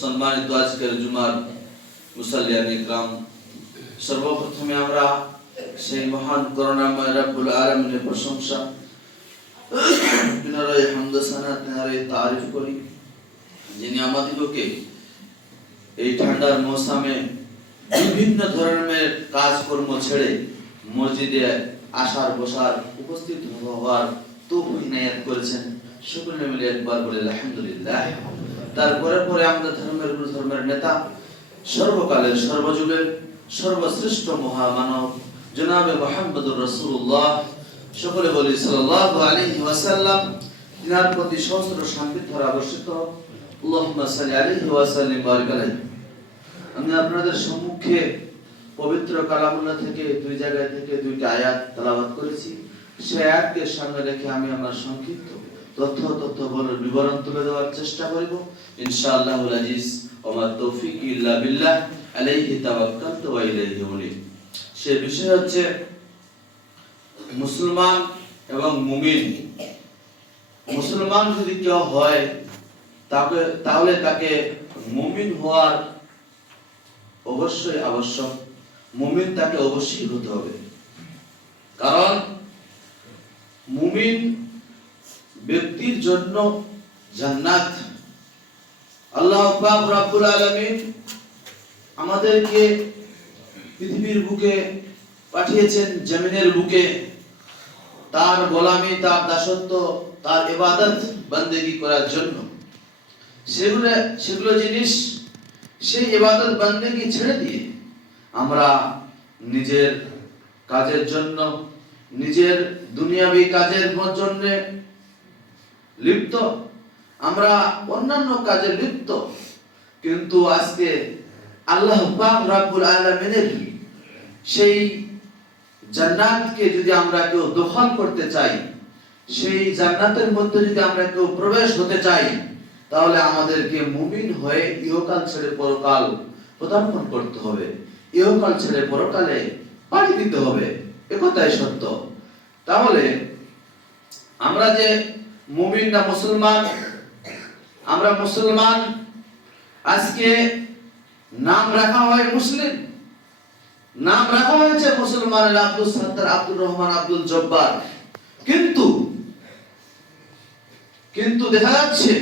সম্মানিত আজকের জুমার মুসাল্লিয়ান ইকরাম, সর্বপ্রথমে আমরা সেই মহান করুণাময় রাব্বুল আলামিনের প্রশংসা তিনারই হামদ সানা তিনারই তারিফ করি, যিনি আমাদিগকে এই ঠান্ডার মৌসুমে বিভিন্ন ধরনের কাজকর্ম ছেড়ে মসজিদে আসার, বসার, উপস্থিত হওয়ার তৌফিক ইনায়াত করেছেন। সকলে মিলে একবার বলে, আলহামদুলিল্লাহ। তারপরে পরে আমরা ধর্মের গুরু ধর্মের নেতা সর্বকালের, সর্বযুগের, সর্বশ্রেষ্ঠ মহামানব, জনাবে মোহাম্মদুর রাসূলুল্লাহ। সকলে বলি সাল্লাল্লাহু আলাইহি ওয়াসাল্লাম, তিনার প্রতি সহস্র শান্তি ধারা হোক। আল্লাহুম্মা সাল্লি আলাইহি। আমি আপনাদের সম্মুখে পবিত্র কালামুল্লাহ থেকে দুই জায়গায় থেকে দুইটা আয়াত তেলাওয়াত করেছি। সেই আয়াতকে সামনে রেখে আমি আমার সংক্ষিপ্ত তথ্য তথ্য বিবরণ তুলে দেওয়ার চেষ্টা করিব। ইনশাআল্লাহুল আজিজ ওমা তৌফিক ইল্লা বিল্লাহ, আলাইহি ওয়া ইলাইহি সে বিষয় হচ্ছে মুসলমান এবং মুমিন। মুসলমান যদি কেউ হয়, তাকে, তাহলে তাকে মুমিন হওয়ার অবশ্যই আবশ্যক। মুমিন তাকে অবশ্যই হতে হবে। কারণ মুমিন ব্যক্তির জন্য জান্নাত। আল্লাহ পাক রব্বুল আলামিন আমাদেরকে পৃথিবীর বুকে পাঠিয়েছেন, জমিনের বুকে। তার গোলামি, তার দাসত্ব, তার ইবাদত বন্দেগী করার জন্য। সেগুলো সেগুলো জিনিস সেই ইবাদত বন্দেগী ছেড়ে দিয়ে আমরা নিজের কাজের জন্য, নিজের দুনিয়াবি কাজের জন্য লিপ্ত। আমরা অন্যান্য কাজে লিপ্ত। কিন্তু আজকে আল্লাহ পাক রাব্বুল আলামিনের সেই জান্নাতকে যদি আমরা কেউ দখল করতে চাই, সেই জান্নাতের মধ্যে যদি আমরা কেউ প্রবেশ হতে চাই, তাহলে আমাদেরকে মুমিন হয়ে ইহকাল ছেড়ে পরকাল পদার্পণ করতে হবে। ইহকাল ছেড়ে পরকালে পাড়ি দিতে হবে। একথাই সত্য। তাহলে আমরা যে মুমিন না মুসলমান? আমরা মুসলমান। আজকে নাম রাখা হয় মুসলিম। নাম রাখা হয়েছে মুসলমানের আব্দুল সাত্তার, আব্দুর রহমান, আব্দুল জব্বার। কিন্তু কিন্তু দেখা যাচ্ছে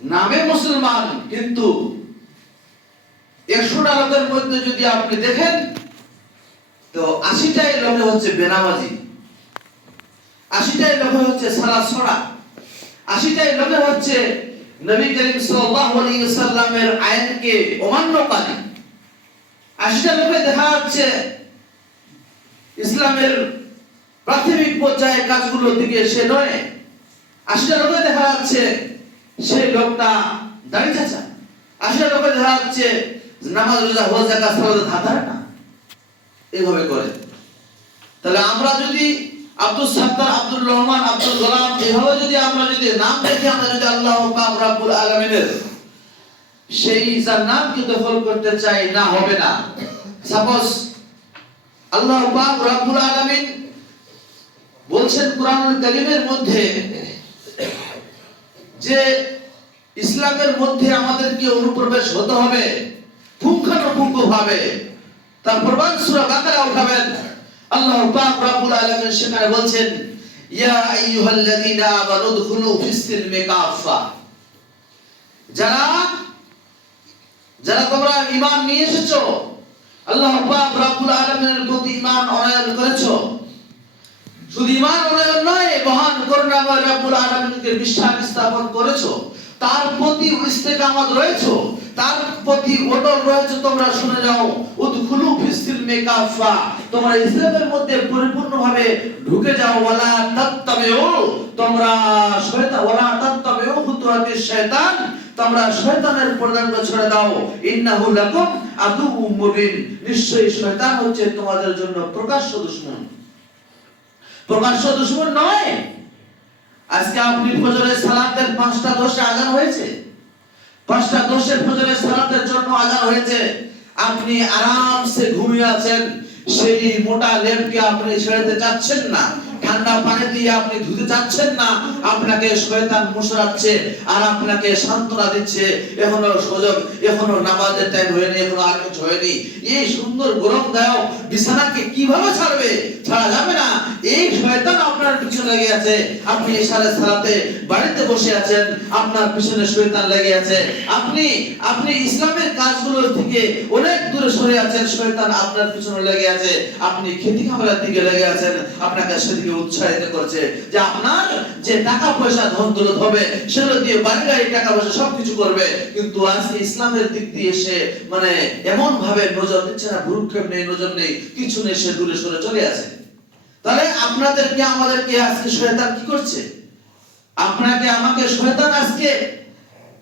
নামে মুসলমান, কিন্তু একশোটা লোকের মধ্যে যদি আপনি দেখেন, তো আশিটাই লোকে হচ্ছে বেনামাজি। আশিটাই লোকে হচ্ছে সারা ছড়া। আশিটাই লোকে হচ্ছে নবী করিম সাল্লাল্লাহু আলাইহি সাল্লামের আইনকে অমান্যকারী আশিটা লোকে দেখা যাচ্ছে ইসলামের প্রাথমিক পর্যায়ে কাজগুলোর দিকে সে নয় আশিটা লোকে দেখা যাচ্ছে সেই লোকটা দাঁড়িয়ে চাচা। আশিটা লোকে দেখা যাচ্ছে নামাজ রোজা হজ জাকাত সালাত হাতার না। এইভাবে করে। তাহলে আমরা যদি আব্দুল সাত্তার আব্দুল রহমান আব্দুল গোলাম, এভাবে যদি আমরা যদি নাম দেখে, আমরা যদি আল্লাহ পাক রাব্বুল আলামিনের সেই জান্নাতকে দখল করতে চাই, না হবে না। সাপোজ আল্লাহ পাক রাব্বুল আলামিন বলছেন কোরআনুল কারীমের মধ্যে যে ইসলামের মধ্যে আমাদেরকে অনুপ্রবেশ হতে হবে পুঙ্খানুপুঙ্খ ভাবে তার প্রমাণ সূরা বাকারা উঠাবেন। আল্লাহ পাক রব্বুল আলামিন সেখানে বলছেন, ইয়া আইয়ুহাল্লাযীনা আমানু দুখুলু ফিস সিলমি যারা যারা তোমরা ঈমান নিয়ে এসেছ, আল্লাহ পাক রব্বুল আলামিনের প্রতি ঈমান অনায়ন করেছ। শুধু ঈমান অনায়ন নয়, মহান করুণাময় রব্বুল আলামিনকে বিশ্বাস স্থাপন করেছ। তার প্রতি ইস্তেকামত রয়েছে। তার প্রতি রয়েছে, তোমরা শুনে যাও। উদখুলু ফিসিল মেকাফা তোমরা ইসলামের মধ্যে পরিপূর্ণভাবে ঢুকে যাও, ওয়ালা তোমরা শয়তান ওয়ালা তাত্তাবিউ খুতুয়াতি শয়তান। তোমরা শয়তানের পর্দাঙ্গ ছেড়ে দাও। ইন্নাহু লাকুম আদুউম মুবিন। নিশ্চয়ই শয়তান হচ্ছে তোমাদের জন্য প্রকাশ্য দুশমন। প্রকাশ্য দুশমন নয়। আজকে আপনি ফজরের সালাতের পাঁচটা দশে আজান হয়েছে? পাঁচটা দশের ফজরের সালাতের জন্য আজান হয়েছে। আপনি আরামসে ঘুমিয়ে আছেন। সেই মোটা লেপকে আপনি ছেড়েতে চাচ্ছেন না। ঠান্ডা পানি দিয়ে আপনি ধুতে চাচ্ছেন না, আপনাকে শয়তান মুশরাচ্ছে আর আপনাকে সান্ত্বনা দিচ্ছে। এখনও সুযোগ এখনও নামাজের টাইম হয়নি, এখনও আর কিছু হয়নি। এই সুন্দর গরমদায়ক বিছানাকে কীভাবে ছাড়বে? ছাড়া যাবে না। এই শয়তান আপনার পিছনে লেগে আছে। আপনি ইশারে সালাতে বাড়িতে বসে আছেন, আপনার পিছনে শয়তান লেগে আছে। আপনি আপনি ইসলামের কাজগুলো থেকে অনেক দূরে সরে আছেন, শয়তান আপনার পিছনে লেগে আছে। আপনি খেতি খামারের দিকে লেগে আছেন, আপনাকে সেদিকে উৎসাহিত করছে যে আপনার যে টাকা পয়সা ধন দৌলত হবে, সেগুলো দিয়ে বাড়ি গাড়ি টাকা পয়সা সবকিছু করবে। কিন্তু আজকে ইসলামের দিক দিয়ে সে মানে এমন ভাবে নজর দিচ্ছে না ভুরুক্ষেপ নেই, নজর নেই, কিছু নেই, সে দূরে সরে চলে আছে তাহলে আপনাদেরকে আমাদেরকে আজকে শয়তান কি করছে? আপনাকে, আমাকে শয়তান আজকে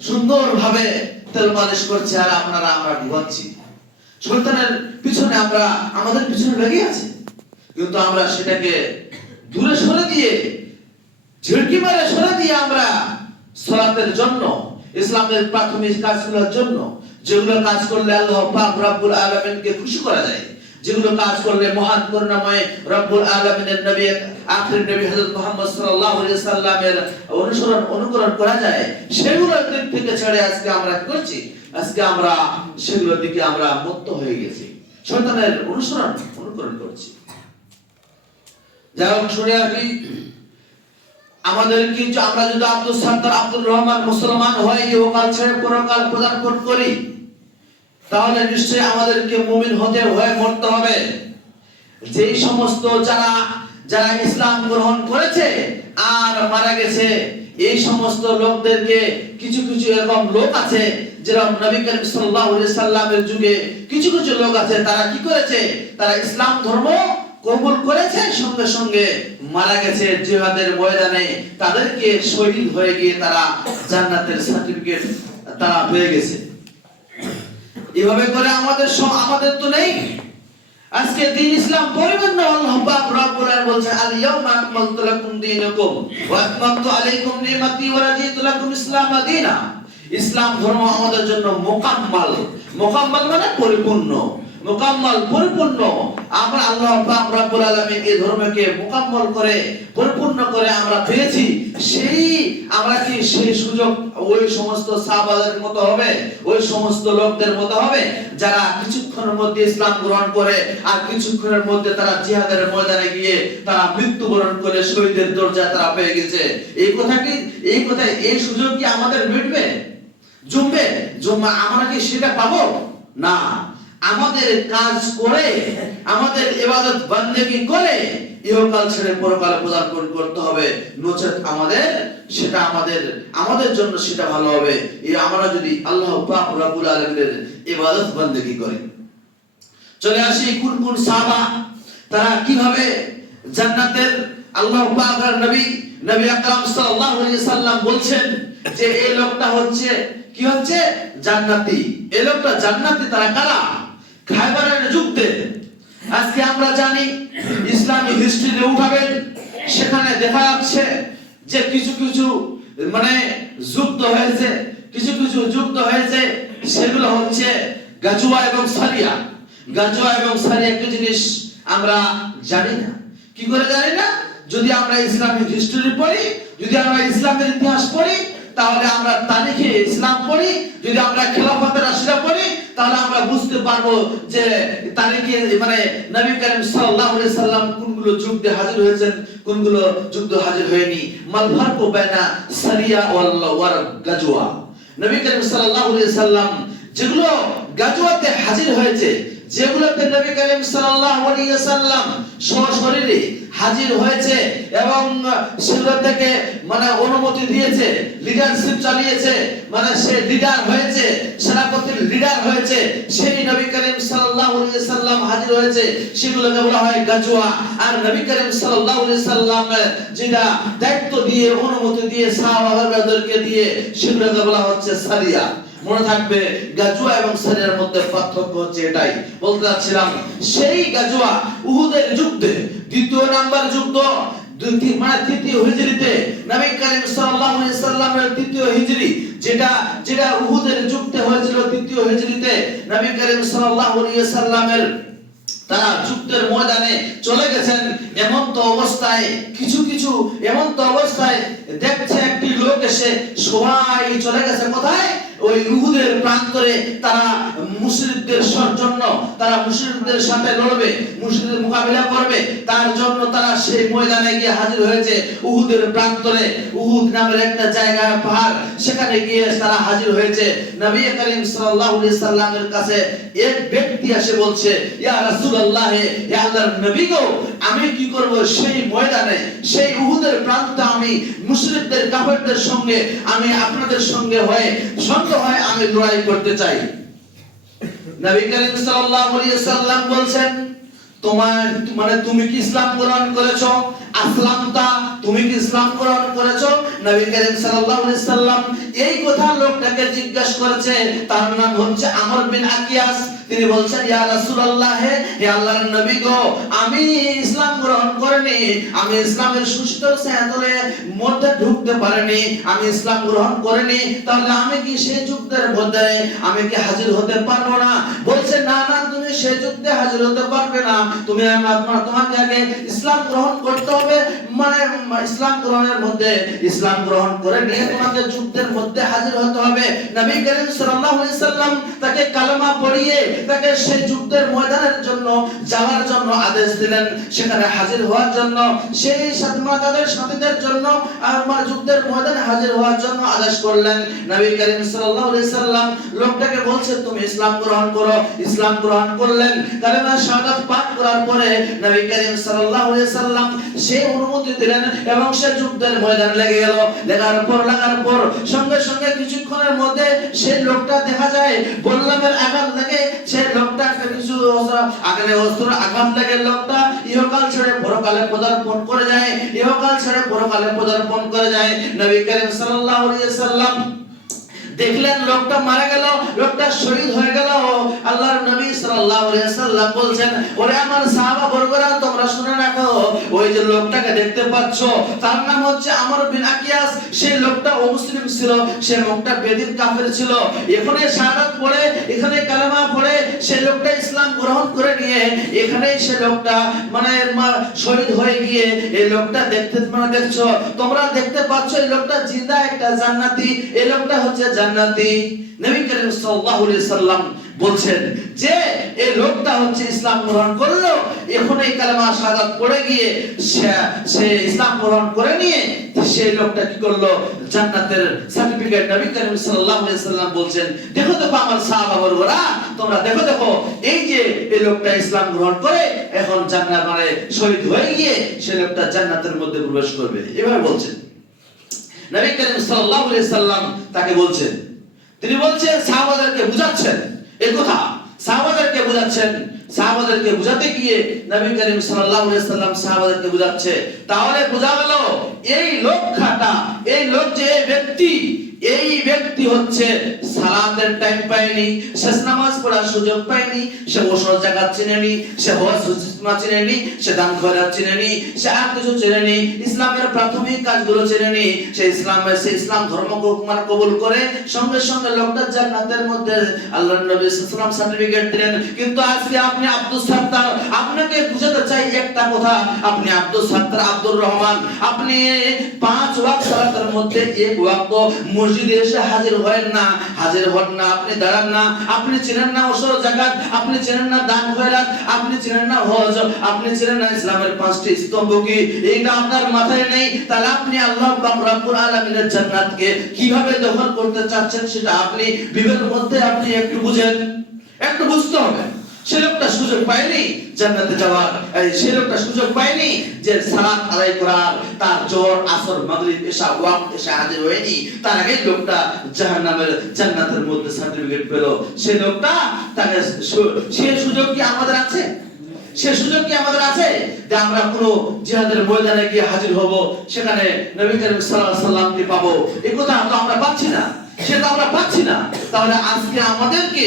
সুন্দরভাবে তেল মালিশ করছে, আর আপনারা আমরা ঘুমাচ্ছি শয়তানের পিছনে আমরা, আমাদের পিছনে লেগে আছি। কিন্তু আমরা সেটাকে দূরে সরে দিয়ে, ঝিড়কি মেরে সরে দিয়ে আমরা সলাতের জন্য, ইসলামের প্রাথমিক কাজগুলোর জন্য, যেগুলো কাজ করলে আল্লাহ পাক রব্বুল আলামিনকে খুশি করা যায়, যেগুলো কাজ করলে মহান করুণাময় রব্বুল আলামিনের নবী, আখির নবী হযরত মুহাম্মদ সাল্লাল্লাহু আলাইহি সাল্লামের অনুসরণ, অনুকরণ করা যায়, সেগুলোর দিক থেকে ছেড়ে আজকে আমরা করছি? আজকে আমরা সেগুলোর দিকে আমরা মুক্ত হয়ে গেছি। শয়তানের অনুসরণ, অনুকরণ করছি। যাই আমরা যদি আব্দুল সাত্তার রহমান মুসলমান হয়ে ছেড়ে পদার্পণ করি তাহলে নিশ্চয়ই আমাদেরকে মুমিন হতে হয়ে মরতে হবে। সমস্ত যারা যারা ইসলাম গ্রহণ করেছে আর মারা গেছে, এই সমস্ত লোকদেরকে কিছু কিছু এরকম লোক আছে, যেরকম নবী করিম সাল্লামের যুগে কিছু কিছু লোক আছে, তারা কি করেছে? তারা ইসলাম ধর্ম কবুল করেছে সঙ্গে সঙ্গে মারা গেছে জিহাদের ময়দানে, তাদেরকে শহীদ হয়ে গিয়ে তারা জান্নাতের সার্টিফিকেট তারা পেয়ে গেছে। এভাবে করে আমাদের আমাদের তো নেই। আজকে দিন ইসলাম পরিপূর্ণ, আল্লাহ পাক রব্বুল আলামিন বলছে আল ইয়াউমা আকমালতু লাকুম দীনাকুম ওয়া আতমামতু আলাইকুম নি'মাতি ওয়া রাদিতু লাকুম ইসলাম দীনা। ইসলাম ধর্ম আমাদের জন্য মোকাম্মাল। মোকাম্মাল মানে পরিপূর্ণ। মোকাম্মাল পরিপূর্ণ। আমরা আল্লাহ পাক রব্বুল আলামিন এই ধর্মকে মোকাম্মল করে, পরিপূর্ণ করে আমরা পেয়েছি। সেই আমরা কি সেই সুযোগ ওই সমস্ত সাহাবাদের মতো হবে? ওই সমস্ত লোকদের মতো হবে? যারা কিছুক্ষণের মধ্যে ইসলাম গ্রহণ করে আর কিছুক্ষণের মধ্যে তারা জিহাদের ময়দানে গিয়ে তারা মৃত্যুবরণ করে শহীদের দরজা তারা পেয়ে গেছে। এই কথা কি, এই কথা, এই সুযোগ কি আমাদের মিটবে? জমবে? জমা আমরা কি সেটা পাবো? না। আমাদের কাজ করে, আমাদের ইবাদত বন্দেগী করে, ইহকাল ছেড়ে পরকালে পদার্পণ করতে হবে। নচেত আমাদের সেটা আমাদের আমাদের জন্য সেটা ভালো হবে। এই আমরা যদি আল্লাহ পাক রব্বুল আলামিনের ইবাদত বন্দেগী করি। চলে আসি কোন কোন সাহাবা তারা কীভাবে জান্নাতের আল্লাহ পাক আর নবী নবী আকরাম সাল্লাল্লাহু আলাইহি সাল্লাম বলছেন যে এই লোকটা হচ্ছে, কি হচ্ছে? জান্নাতি। এই লোকটা জান্নাতি তারা কারা? খায়বারের যুদ্ধে আজকে আমরা জানি ইসলামী হিস্ট্রিতে উঠাবেন, সেখানে দেখা যাচ্ছে যে কিছু কিছু মানে যুদ্ধ হয়েছে, কিছু কিছু যুদ্ধ হয়েছে, সেগুলো হচ্ছে গাজুয়া এবং সারিয়া। গাজুয়া এবং সারিয়া কি জিনিস আমরা জানি না। কি করে জানি না? যদি আমরা ইসলামিক হিস্টোরি পড়ি, যদি আমরা ইসলামের ইতিহাস পড়ি, তাহলে আমরা তারিখে ইসলাম পড়ি, যদি আমরা খেলাফতের রাশিদা পড়ি তাহলে আমরা বুঝতে পারব যে তারিখে মানে নবী করিম সাল্লাল্লাহু আলাইহি সাল্লাম কোনগুলো যুদ্ধে হাজির হয়েছেন, কোনগুলো যুদ্ধ হাজির হয়নি। মাল ফারকু বাইনা সারিয়া ওয়াল ওয়ার গাজওয়া। নবী করিম সাল্লাল্লাহু আলাইহি সাল্লাম যেগুলো গাজওয়াতে হাজির হয়েছে, যেগুলোতে নবী করিম সাল্লাল্লাহু আলাইহি সাল্লাম সশরীরে হাজির হয়েছে এবং সেগুলো থেকে মানে অনুমতি দিয়েছে লিডারশিপ চালিয়েছে মানে সে লিডার হয়েছে, সেনাপতির লিডার হয়েছে, সেই নবী করিম সাল্লাল্লাহু সাল্লাম হাজির হয়েছে, সেগুলোকে বলা হয় গাজওয়া আর নবী করিম সাল্লাল্লাহু সাল্লাম যেটা দায়িত্ব দিয়ে, অনুমতি দিয়ে সাহাবাদেরকে দিয়ে, সেগুলোকে বলা হচ্ছে সারিয়া। মনে থাকবে গাজুয়া এবং সারিয়ার মধ্যে পার্থক্য হচ্ছে এটাই। বলতে চাচ্ছিলাম, সেই গাজুয়া উহুদের যুদ্ধে, দ্বিতীয় নাম্বার যুদ্ধ মানে তৃতীয় নবী করিম সাল্লামের তৃতীয় যেটা যেটা উহুদের হয়েছিল তৃতীয় নবী করিম সাল্লামের তারা যুদ্ধের ময়দানে চলে গেছেন এমন তো অবস্থায়, কিছু কিছু এমন তো অবস্থায় দেখছে একটি লোক এসে সবাই চলে গেছে। কোথায়? ওই উহুদের প্রান্তরে তারা মুসলিমদের জন্য, তারা মুসলিমদের সাথে লড়বে মুসলিমদের মোকাবিলা করবে। তার জন্য তারা সেই ময়দানে গিয়ে হাজির হয়েছে উহুদের প্রান্তরে। উহুদ নামের একটা জায়গা পাহাড়, সেখানে গিয়ে তারা হাজির হয়েছে। নবী করিম সাল্লামের কাছে এক ব্যক্তি এসে বলছে, ইয়া রাসূলুল্লাহ আল্লাহর নবী গো, আমি কি করব সেই ময়দানে? সেই উহুদের প্রান্তে আমি মুসলিমদের কাফেরদের সঙ্গে, আমি আপনাদের সঙ্গে হয়ে সঙ্গ হয়, আমি লড়াই করতে চাই। নবী করিম সাল্লাল্লাহু আলাইহি সাল্লাম তোমার মানে তুমি কি ইসলাম গ্রহণ করেছ? আসলামতা তুমি কি ইসলাম গ্রহণ করেছ? নবী করিম সাল্লাল্লাহু আলাইহি সাল্লাম এই কথা লোকটাকে জিজ্ঞাসা করেছে, তার নাম হচ্ছে আমর বিন আকিয়াস। তিনি বলছেন, ইয়া রাসূলুল্লাহ, হে আল্লাহর নবী গো, আমি ইসলাম গ্রহণ করিনি, আমি ইসলামের সুশীতল ছায়াতলে মধ্যে ঢুকতে পারিনি, আমি ইসলাম গ্রহণ করিনি, তাহলে আমি কি সেই যুদ্ধের মধ্যে, আমি কি হাজির হতে পারব না? বলছে, না না, তুমি সেই যুদ্ধে হাজির হতে পারবে না, তুমি আমার তোমাকে আগে ইসলাম গ্রহণ করতে হবে মানে ইসলাম গ্রহণের মধ্যে, ইসলাম গ্রহণ করে নিয়ে তোমাকে যুদ্ধের মধ্যে হাজির হতে হবে। নবী করিম সাল্লাল্লাহু আলাইহি সাল্লাম তাকে কালেমা পড়িয়ে তাকে সেই যুদ্ধের ময়দানের জন্য, যাওয়ার জন্য আদেশ দিলেন। সেখানে হাজির হওয়ার জন্য, সেই তাদের সাথীদের জন্য আমার যুদ্ধের ময়দানে হাজির হওয়ার জন্য আদেশ করলেন। নবী করিম সাল্লাল্লাহু আলাইহি সাল্লাম লোকটাকে বলছে, তুমি ইসলাম গ্রহণ করো। ইসলাম গ্রহণ করলেন। কালেমা শাহাদাত পাঠ করার পরে নবী করিম সাল্লাল্লাহু আলাইহি সাল্লাম সেই অনুমতি দিলেন এবং সে যুদ্ধের ময়দানে লেগে গেল। লেগার পর, লাগার পর সঙ্গে সঙ্গে কিছুক্ষণের মধ্যে সেই লোকটা দেখা যায় বললামের আঘাত লাগে। সেই লোকটা একটা কিছু আগে অস্ত্র আঘাত লাগে লোকটা। ইহকাল ছেড়ে পরকালে পদার্পণ করে যায়। ইহকাল ছেড়ে পরকালে পদার্পণ করে যায়। নবী করিম সাল্লাল্লাহু আলাইহি সাল্লাম দেখলেন লোকটা মারা গেল, লোকটা শহীদ হয়ে গেল। আল্লাহর নবী সাল্লাল্লাহু আলাইহি সাল্লাম বলছেন, ওরে আমার সাহাবা বর্গরা, তোমরা শুনে রাখো, ওই যে লোকটাকে দেখতে পাচ্ছ, তার নাম হচ্ছে আমর বিন আকিয়াস। সেই লোকটা অমুসলিম ছিল, সে লোকটা বেদিন কাফের ছিল। এখানে শাহাদাত পড়ে, এখানে কালেমা পড়ে সেই লোকটা ইসলাম গ্রহণ করে নিয়ে এখানে সে লোকটা মানে শহীদ হয়ে গিয়ে এই লোকটা দেখতে মানে দেখছ, তোমরা দেখতে পাচ্ছ, এই লোকটা জিন্দা একটা জান্নাতি, এই লোকটা হচ্ছে জান্নাতি নবী করিম সাল্লাল্লাহু আলাইহি সাল্লাম বলছেন যে এই লোকটা হচ্ছে ইসলাম গ্রহণ করল এখন এই শাহাদাত পড়ে গিয়ে সে ইসলাম গ্রহণ করে নিয়ে সেই লোকটা কি করল? জান্নাতের সার্টিফিকেট নবী করিম সাল্লাল্লাহু আলাইহি সাল্লাম বলছেন, দেখো দেখো আমার সাহাবা তোমরা দেখো দেখো, এই যে এই লোকটা ইসলাম গ্রহণ করে এখন জান্নাত মানে শহীদ হয়ে গিয়ে সেই লোকটা জান্নাতের মধ্যে প্রবেশ করবে। এভাবে বলছেন। নবী করিম সাল্লাল্লাহু আলাইহি সাল্লাম তাকে বলছেন, তিনি বলছেন, সাহাবাদেরকে বুঝাচ্ছেন এই কথা, সাহাবাদেরকে বুঝাচ্ছেন, সাহাবাদেরকে বুঝাতে গিয়ে নবী করিম সাল্লাল্লাহু আলাইহি সাল্লাম সাহাবাদেরকে বুঝাচ্ছে, তাহলে বোঝা গেল, এই লোকখাটা এই লোক যে ব্যক্তি এই ব্যক্তি হচ্ছে সালাতের টাইম পায়নি, শেষ নামাজ পড়ার সুযোগ পায়নি, সে ওসর জাকাত চিনেনি, সে হজ হুজমা চিনেনি, সে দান খয়রাত চিনেনি, সে আর কিছু চিনেনি, ইসলামের প্রাথমিক কাজগুলো চিনেনি, সে ইসলামের সে ইসলাম ধর্ম মানে কবুল করে সঙ্গে সঙ্গে লোকটা জান্নাতের মধ্যে আল্লাহর নবী সাল্লাম সার্টিফিকেট দিলেন। কিন্তু আজকে আপনি আব্দুল সাত্তার, আপনাকে বুঝাতে চাই একটা কথা, আপনি আব্দুল সাত্তার আব্দুর রহমান, আপনি পাঁচ ওয়াক্ত সালাতের মধ্যে এক ওয়াক্ত মসজিদে এসে হাজির হয় না, হাজির হন না, আপনি দাঁড়ান না, আপনি চিনেন না ওসর জাকাত, আপনি চিনেন না দান খয়রাত, আপনি চিনেন না হজ, আপনি চিনেন না ইসলামের পাঁচটি স্তম্ভ কি? এইটা আপনার মাথায় নেই? তাহলে আপনি আল্লাহ পাক রব্বুল আলামিনের জান্নাতকে কীভাবে দখল করতে চাচ্ছেন সেটা আপনি বিবেকের মধ্যে আপনি একটু বুঝেন, একটু বুঝতে হবে। সে লোকটা সুযোগ পায়নি জান্নাতে যাওয়ার। সে লোকটা সুযোগ পায়নি যে সালাত আদায় করার। তার জোর আসর, মাগরিব এশা ওয়াক্ত এসে হাজির হয়নি। তার আগে লোকটা জাহান্নামের জান্নাতের মধ্যে সার্টিফিকেট পেল। সে লোকটা তাকে সে সুযোগ কি আমাদের আছে? সে সুযোগ কি আমাদের আছে? যে আমরা কোনো জিহাদের ময়দানে গিয়ে হাজির হব, সেখানে নবী করিম সাল্লাল্লাহু আলাইহি সাল্লামকে পাবো। এই কথা তো আমরা পাচ্ছি না। সেটা আমরা পাচ্ছি না। তাহলে আজকে আমাদেরকে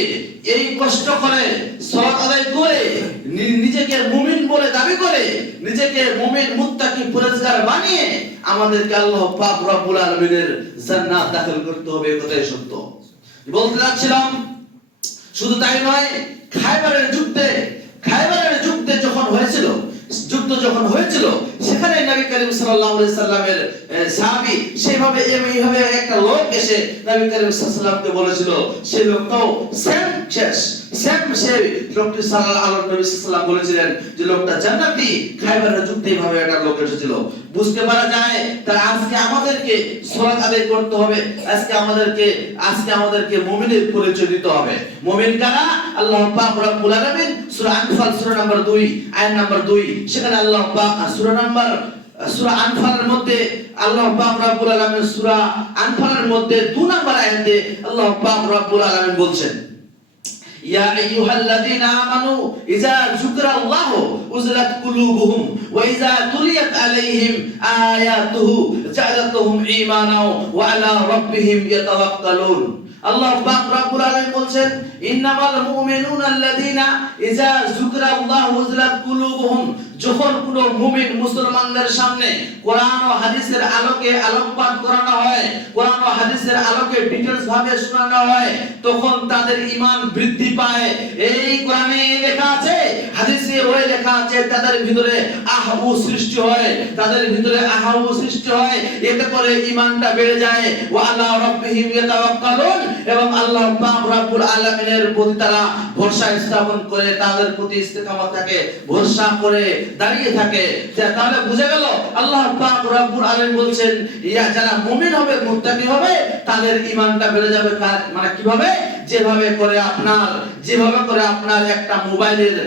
এই কষ্ট করে করে নিজেকে মুমিন বলে দাবি করে, নিজেকে মুমিন মুত্তাকি পরিষ্কার বানিয়ে আমাদেরকে আল্লাহ জান্নাত দাখিল করতে হবে সত্য। বলতে যাচ্ছিলাম, শুধু তাই নয় খাইবারের যুদ্ধে খাইবারের যুদ্ধে হয়েছিল যুদ্ধ যখন হয়েছিল, সেখানে নবী করিম সাল্লাল্লাহু আলাইহি সাল্লামের সাহাবী সেভাবে এইভাবে একটা লোক এসে নবী করিম সাল্লাল্লাহু বলেছিল সেই লোকটাও সেম শেষ। সেম সে লোকটি নবী সাল্লাল্লাহু বলেছিলেন যে, লোকটা জান্নাতি খাইবারের এইভাবে একটা লোক এসেছিল। বুঝতে পারা যায় আজকে আমাদেরকে আদায় করতে হবে। আজকে আমাদেরকে আজকে আমাদেরকে পরিচয় দিতে হবে। কারা? আল্লাহ পাক রব্বুল আনফাল নাম্বার 2 আয়াত নাম্বার 2 সেখানে আল্লাহ পাক সূরা নাম্বার আনফালের মধ্যে আল্লাহ পাক আলামিন, সূরা আনফালের মধ্যে 2 নাম্বার আয়াতে আল্লাহ পাক আলামিন বলছেন। يا أيها الذين آمنوا إذا ذكر الله وزلت قلوبهم وإذا تليت عليهم آياته জালাতুহুম ঈমানাও ওয়া রাব্বিহিম ইয়াতাওয়াক্কালুন। আল্লাহ পাক রব্বুল বলেন ইন্নামাল মুমিনুনা আল্লাযিনা ইযা যুকরাল্লাহু ওয়াজলাত কুলুবুহুম। যখন কোন মুমিন মুসলমানদের সামনে কোরআন ও হাদিসের আলোকে আলোকপাত করানো হয়, কোরআন ও হাদিসের আলোকে ডিটেইলস ভাবে শোনানো হয়, তখন তাদের ইমান বৃদ্ধি পায়। এই কোরআনে লেখা আছে, হাদিসে ওই লেখা আছে, তাদের ভিতরে আহবু সৃষ্টি হয়, তাদের ভিতরে আহবু সৃষ্টি হয় এতে করে ঈমানটা বেড়ে যায়। ওয়া আলা রাব্বিহিম ইয়াতাওয়াক্কালুন। এবং আল্লাহ পাক রব্বুল আলামিনের প্রতি তারা ভরসা স্থাপন করে, তাদের প্রতি ইস্তেকামত থাকে, ভরসা করে দাঁড়িয়ে থাকে। তাহলে বুঝে গেল? আল্লাহ পাক রব্বুল আলামিন বলছেন, ইয়া যারা মুমিন হবে, মুত্তাকি হবে, তাদের ঈমানটা বেড়ে যাবে মানে কীভাবে? যেভাবে করে আপনার, যেভাবে করে আপনার একটা মোবাইলের,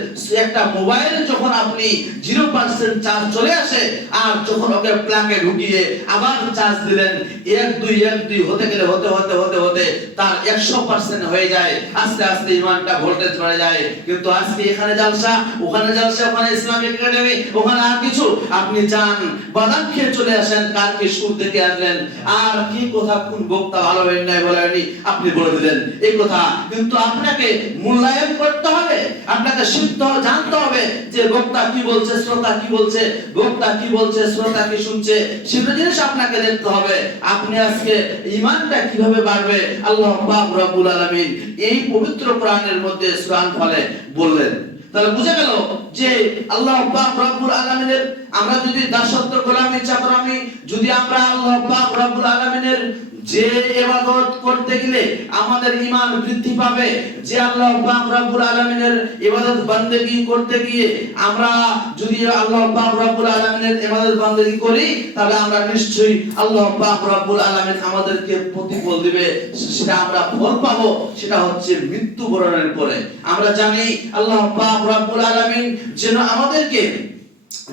একটা মোবাইল যখন আপনি জিরো পার্সেন্ট চার্জ চলে আসে, আর যখন ওকে প্লাগে ঢুকিয়ে আবার চার্জ দিলেন, এক, দুই এক, দুই হতে গেলে হতে হতে হতে হতে তার একশো পার্সেন্ট হয়ে যায়, আস্তে আস্তে ইমানটা ভোল্টেজ বেড়ে যায়। কিন্তু আজকে এখানে জালসা, ওখানে জালসা, ওখানে ইসলামিক একাডেমি ওখানে আর কিছু। আপনি যান, বাদাম খেয়ে চলে আসেন কালকে সুর দেখে আসলেন, আর কি কথা কোন বক্তা ভালো হয় নাই বলে হয়নি, আপনি বলে দিলেন। এই কথা কিন্তু আপনাকে মূল্যায়ন করতে হবে, আপনাকে হবে জানতে হবে যে বক্তা কি বলছে, শ্রোতা কি বলছে, বক্তা কি বলছে, শ্রোতা কি শুনছে সেটা জিনিস আপনাকে দেখতে হবে। আপনি আজকে ইমানটা কীভাবে বাড়বে? আল্লাহ রব্বুল আলামিন এই পবিত্র কোরআনের মধ্যে সূরা ফলে বললেন। তাহলে বুঝে গেল যে আল্লাহ পাক রব্বুল আলামিনের, আমরা যদি দাসত্ব গোলামি চাকরামি, যদি আমরা আল্লাহ পাক রব্বুল আলামিনের যে ইবাদত করতে গেলে আমাদের ঈমান বৃদ্ধি পাবে। যে আল্লাহ পাক রব্বুল আলামিনের ইবাদত বান্দেগী করতে গিয়ে আমরা যদি আল্লাহ পাক রব্বুল আলামিনের ইবাদত বান্দেগী করি, তাহলে আমরা নিশ্চয়ই আল্লাহ পাক রব্বুল আলামিন আমাদেরকে প্রতিফল দিবে। সেটা আমরা ফল পাবো, সেটা হচ্ছে মৃত্যুবরণের পরে। আমরা জানি আল্লাহ পাক রব্বুল আলামিন যেন আমাদেরকে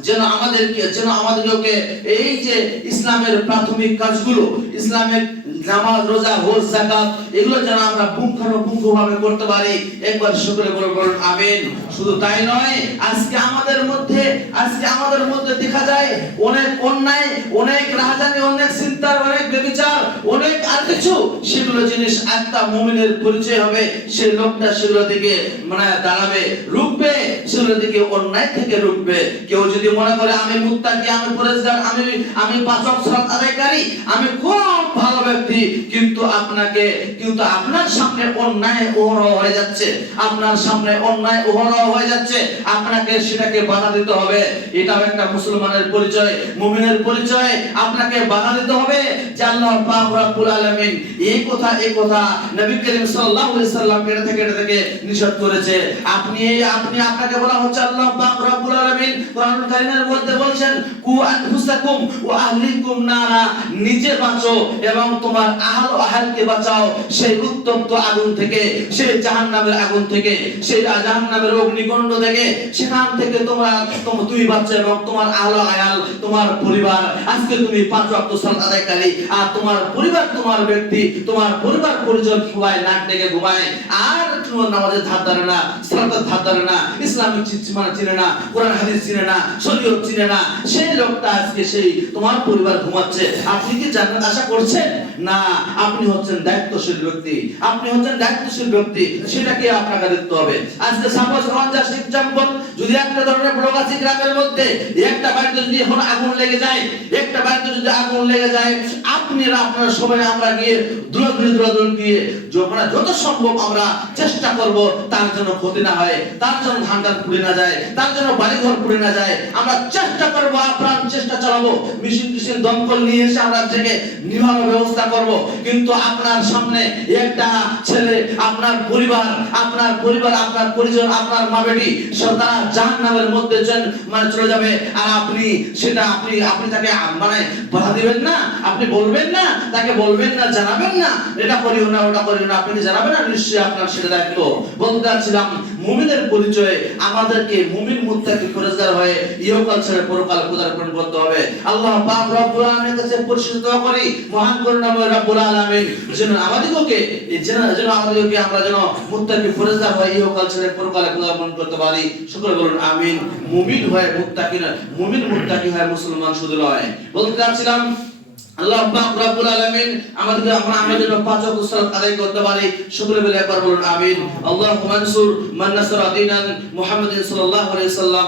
যেন আমাদেরকে যেন আমাদেরকে এই যে ইসলামের প্রাথমিক কাজগুলো, ইসলামের নামাজ, রোজা হজ যাকাত, এগুলো যেন আমরা পুঙ্খানুপুঙ্খ ভাবে করতে পারি। একবার সকলে বলে বলুন, আমিন। শুধু তাই নয়, আজকে আমাদের মধ্যে, আজকে আমাদের মধ্যে দেখা যায়, অনেক অন্যায়, অনেক রাহাজানি, অনেক চিন্তার, অনেক বেবিচার অনেক আর কিছু। সেগুলো জিনিস একটা মুমিনের পরিচয় হবে। সেই লোকটা সেগুলো দিকে মানে দাঁড়াবে, রুখবে সেগুলো দিকে অন্যায় থেকে রুখবে। কেউ যদি মনে করে, আমি মুত্তাকি, আমি পরেজগার আমি আমি পাঁচ ওয়াক্ত সালাত আদায়কারী, আমি খুব ভালো ব্যক্তি কিন্তু আপনাকে, কিন্তু আপনার সামনে অন্যায় হয়ে যাচ্ছে, আপনার সামনে অন্যায় হয়ে যাচ্ছে, আপনাকে সেটাকে বাধা দিতে হবে। এটাও একটা মুসলমানের পরিচয়, মুমিনের পরিচয়। আপনাকে বাধা দিতে হবে আলামিন এই কথা এই কথা নবী করিম সাল্লাল্লাহু আলাইহি সাল্লাম থেকে থেকে নিষেধ করেছে। আপনি আপনি আপনাকে বলা হচ্ছে আল্লাহ আলামিন কোরআনুল কারীমের মধ্যে কু আনফুসাকুম ওয়া আহলিকুম নারা নিজে বাঁচো এবং তোমার আহল ও আহলকে বাঁচাও। সেই উত্তপ্ত আগুন থেকে, সেই জাহান্নামের আগুন থেকে, সেই জাহান্নামের অগ্নিকুণ্ড থেকে, সেখান থেকে তোমরা তোম- তুমি বাচ্চা এবং তোমার আহল ও আহল তোমার পরিবার। আজকে তুমি পাঁচ ওয়াক্ত সালাত আদায়কারী আর তোমার পরিবার, তোমার ব্যক্তি, তোমার পরিবার পরিজন সবাই নাক ডেকে ঘুমায়। আর তোমার নামাজের ধার ধারে না, সালাতের ধার ধারে না ইসলামিক মানে চিনে না, কোরআন, হাদিস চিনে না, শরীয়ত চিনে না। সেই লোকটা আজকে সেই তোমার পরিবার ঘুমাচ্ছে। আপনি কি জান্নাত আশা করছেন? না, আপনি হচ্ছেন দায়িত্বশীল ব্যক্তি। আপনি হচ্ছেন দায়িত্বশীল ব্যক্তি, সেটাকে আপনাকে দেখতে হবে। আজকে সাপোজ জাস্ট এক্সাম্পল যদি একটা ধরনের আছে গ্রামের মধ্যে, একটা বাড়িতে যদি এখন আগুন লেগে যায়, একটা বাড়িতে যদি আগুন লেগে যায় আপনারা আপনারা সবাই আমরা গিয়ে গিয়ে যখন যত সম্ভব আমরা চেষ্টা করব, তার জন্য ক্ষতি না হয়, তার জন্য ধানটা পুড়ে না যায়, তার জন্য বাড়িঘর পুড়ে না যায়, আমরা চেষ্টা করব, আপ্রাণ চেষ্টা চালাবো। মেশিন দমকল নিয়ে এসে আমরা থেকে নিভানোর ব্যবস্থা করব। কিন্তু আপনার সামনে একটা ছেলে, আপনার পরিবার আপনার পরিবার, আপনার পরিজন, আপনার মা বেটি সব তারা জাহান্নামের মধ্যে মানে চলে যাবে। আর আপনি সেটা আপনি আপনি তাকে মানে বাধা দিবেন না? আপনি বলবেন না? তাকে বলবেন না, জানাবেন না? এটা করিও না, ওটা করিও না, আপনি জানাবেন না? নিশ্চয়ই আপনার সেটা দায়িত্ব। বলতে চাচ্ছিলাম মুমিনের পরিচয় আমাদেরকে মুমিন মুত্তাকি ফেরেশতার হয়ে ইহকাল ছেড়ে পরকাল পদার্পণ করতে হবে। আল্লাহ পাক রব্বুল আলামিনের কাছে পরিচিত করি, মহান করুণাময় রব্বুল আলামিন। যেন আমাদিগকে যেন যেন আমাদিগকে আমরা যেন মুত্তাকি ফেরেশতার হয়ে ইহকাল ছেড়ে পরকালে পদার্পণ করতে পারি। সকলে বলুন, আমিন। মুমিন হয়ে মুত্তাকি মুমিন মুত্তাকি হয়ে মুসলমান শুধু নয়। বলতে চাচ্ছিলাম আল্লাহ পাক রব্বুল আলামিন আমাদের আমরা আমাদের পাঁচ ওয়াক্ত সালাত আদায় করতে পারি। শুকরে বলুন আমিন। মানসুর মান নাসরা মুহাম্মাদিন সাল্লাল্লাহু আলাইহি সাল্লাম।